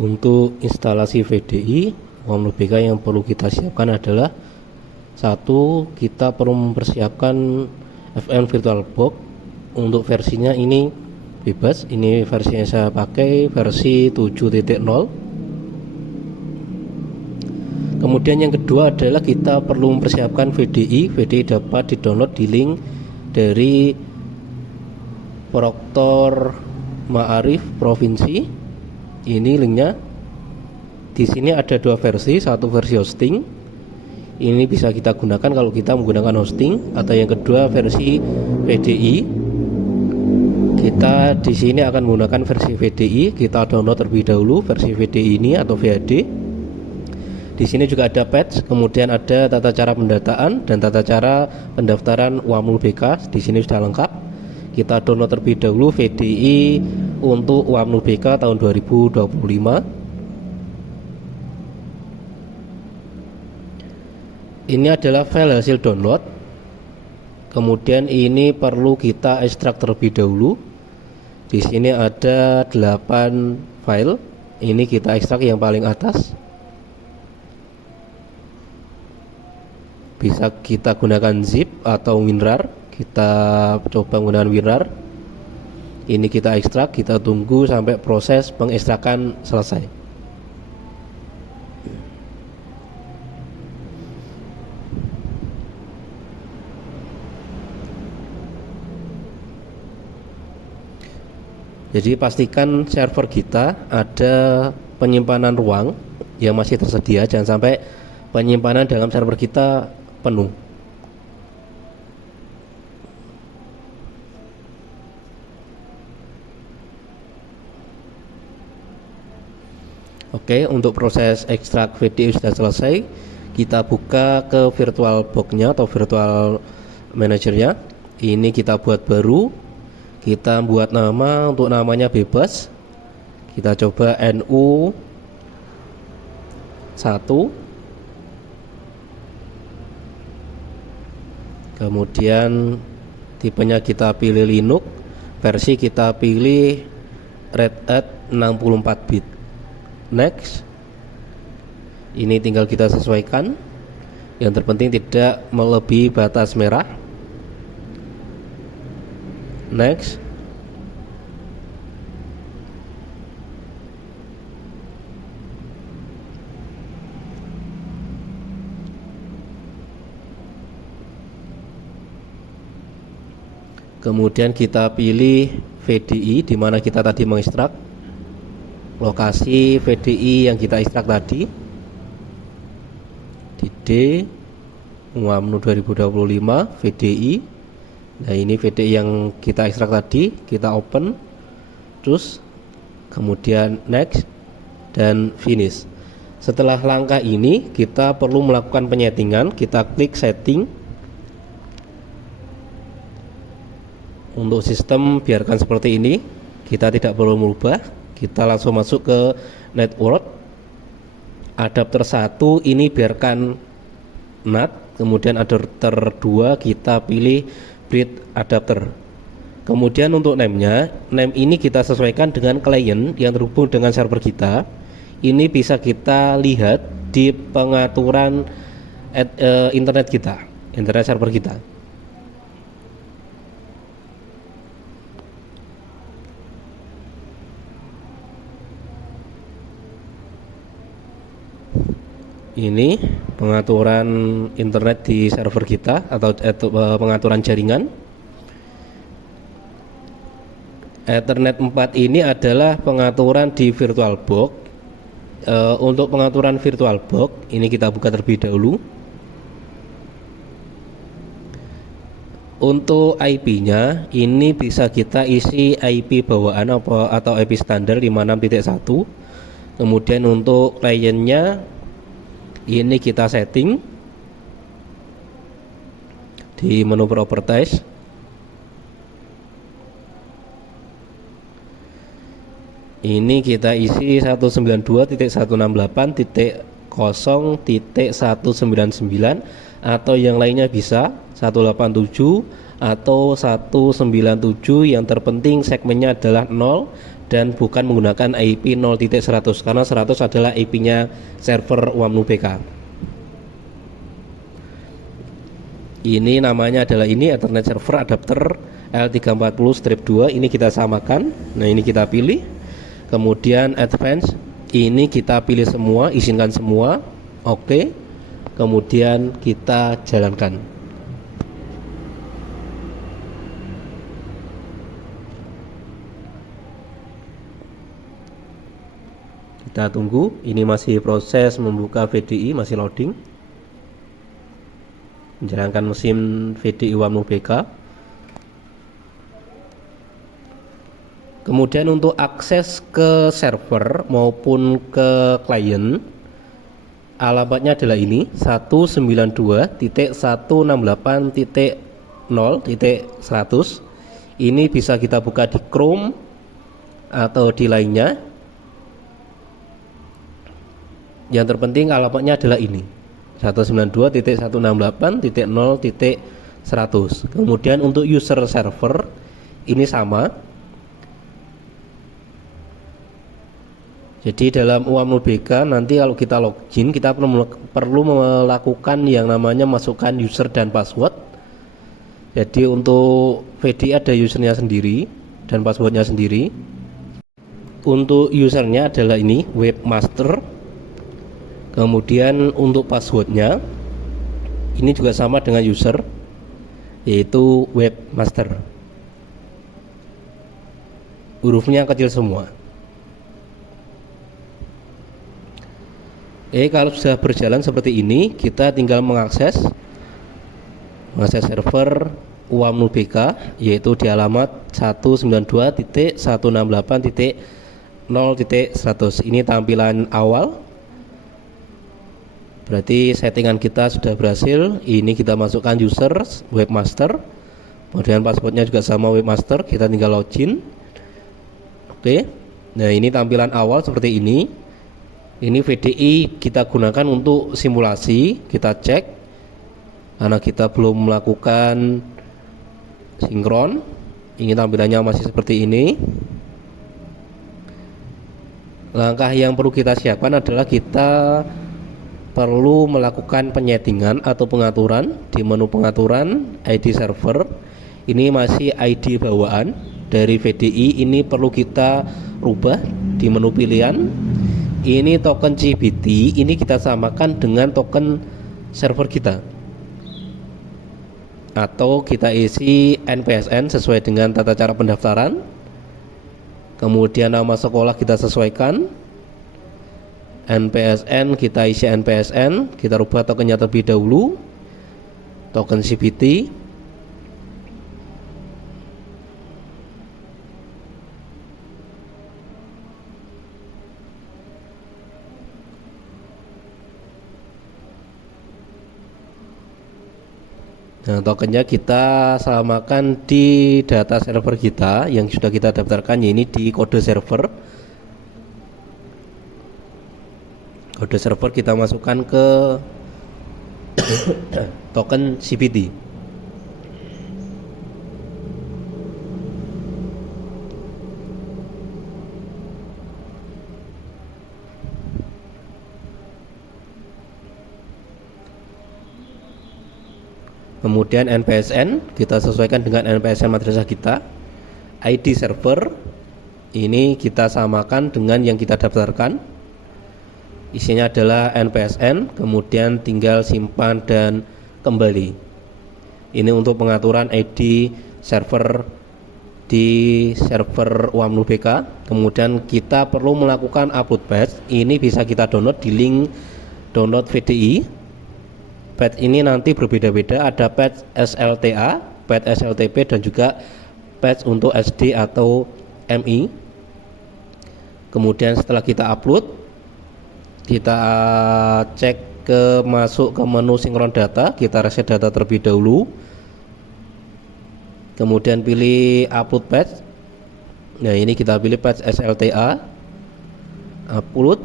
Untuk instalasi VDI WAMNUBK yang perlu kita siapkan adalah satu, kita perlu mempersiapkan FM VirtualBox. Untuk versinya ini bebas, ini versi yang saya pakai versi 7.0. Kemudian yang kedua adalah kita perlu mempersiapkan VDI. VDI dapat didownload di link dari Proktor Ma'arif Provinsi. Ini linknya. Di sini ada dua versi, satu versi hosting. Ini bisa kita gunakan kalau kita menggunakan hosting, atau yang kedua versi VDI. Kita di sini akan menggunakan versi VDI. Kita download terlebih dahulu versi VDI ini atau VAD. Di sini juga ada patch, kemudian ada tata cara pendataan dan tata cara pendaftaran WAMNUBK. Di sini sudah lengkap. Kita download terlebih dahulu VDI untuk WAMNUBK tahun 2025. Ini adalah file hasil download. Kemudian ini perlu kita ekstrak terlebih dahulu. Di sini ada 8 file. Ini kita ekstrak yang paling atas. Bisa kita gunakan zip atau WinRAR. Kita coba menggunakan WinRAR. Ini kita ekstrak, kita tunggu sampai proses pengekstrakan selesai. Jadi pastikan server kita ada penyimpanan ruang yang masih tersedia, jangan sampai penyimpanan dalam server kita penuh. Oke, untuk proses ekstrak VDI sudah selesai. Kita buka ke VirtualBox-nya atau Virtual Manager-nya. Ini kita buat baru. Kita buat nama, untuk namanya bebas. Kita coba NU 1. Kemudian tipenya kita pilih Linux. Versi kita pilih Red Hat 64 bit. Next. Ini tinggal kita sesuaikan. Yang terpenting tidak melebihi batas merah. Next. Kemudian kita pilih VDI di mana kita tadi mengekstrak. Lokasi VDI yang kita ekstrak tadi di D WAMNU 2025 VDI. Nah, ini VDI yang kita ekstrak tadi, kita open, terus kemudian next dan finish. Setelah langkah ini kita perlu melakukan penyetingan. Kita klik setting. Untuk sistem biarkan seperti ini, kita tidak perlu merubah. Kita langsung masuk ke network. Adapter 1 ini biarkan NAT. Kemudian adapter 2 kita pilih bridge adapter. Kemudian untuk name-nya, name ini kita sesuaikan dengan klien yang terhubung dengan server kita. Ini bisa kita lihat di pengaturan internet kita, internet server kita. Ini pengaturan internet di server kita atau pengaturan jaringan. Ethernet 4 ini adalah pengaturan di VirtualBox. Untuk pengaturan VirtualBox ini kita buka terlebih dahulu. Untuk IP-nya ini bisa kita isi IP bawaan atau IP standar 56.1. Kemudian untuk kliennya ini kita setting di menu properties. Ini kita isi 192.168.0.199 atau yang lainnya bisa 187 atau 197. Yang terpenting segmennya adalah 0 dan bukan menggunakan IP 0.100 karena 100 adalah IP-nya server UAMNUBK. Ini namanya adalah ini Ethernet server adapter L340-2, ini kita samakan. Nah, ini kita pilih. Kemudian advance, ini kita pilih semua, izinkan semua. Oke. Kemudian kita jalankan. Kita tunggu, ini masih proses membuka VDI, masih loading. Menjalankan mesin VDI UAMNUBK. Kemudian untuk akses ke server maupun ke klien, alamatnya adalah ini 192.168.0.100. Ini bisa kita buka di Chrome atau di lainnya. Yang terpenting alamatnya adalah ini 192.168.0.100. Kemudian untuk user server ini sama. Jadi dalam UAMNUBK nanti kalau kita login, kita perlu melakukan yang namanya masukkan user dan password. Jadi untuk VDI ada usernya sendiri dan passwordnya sendiri. Untuk usernya adalah ini webmaster. Kemudian untuk passwordnya ini juga sama dengan user, yaitu webmaster. Hurufnya kecil semua. Kalau sudah berjalan seperti ini, kita tinggal mengakses server UAMNUBK, yaitu di alamat 192.168.0.100. Ini tampilan awal. Berarti settingan kita sudah berhasil. Ini kita masukkan user webmaster, kemudian passwordnya juga sama webmaster. Kita tinggal login. Oke. Nah, ini tampilan awal seperti ini. Ini VDI kita gunakan untuk simulasi. Kita cek karena kita belum melakukan sinkron. Ini tampilannya masih seperti ini. Langkah yang perlu kita siapkan adalah kita perlu melakukan penyetingan atau pengaturan di menu pengaturan ID server. Ini masih ID bawaan dari VDI, ini perlu kita rubah di menu pilihan. Ini token CBT, ini kita samakan dengan token server kita, atau kita isi NPSN sesuai dengan tata cara pendaftaran. Kemudian nama sekolah kita sesuaikan, NPSN kita isi NPSN, kita rubah tokennya terlebih dahulu, token CBT. Nah, tokennya kita samakan di data server kita yang sudah kita daftarkan, ini di kode server. Kode server kita masukkan ke token CBT. Kemudian NPSN kita sesuaikan dengan NPSN madrasah kita. ID server ini kita samakan dengan yang kita daftarkan. Isinya adalah NPSN, kemudian tinggal simpan dan kembali. Ini untuk pengaturan ID server di server UAMNUBK. Kemudian kita perlu melakukan upload patch. Ini bisa kita download di link download VDI. Patch ini nanti berbeda-beda, ada patch SLTA, patch SLTP, dan juga patch untuk SD atau MI. Kemudian setelah kita upload, kita cek masuk ke menu sinkron data, kita reset data terlebih dahulu. Kemudian pilih upload patch. Nah, ini kita pilih patch SLTA, upload.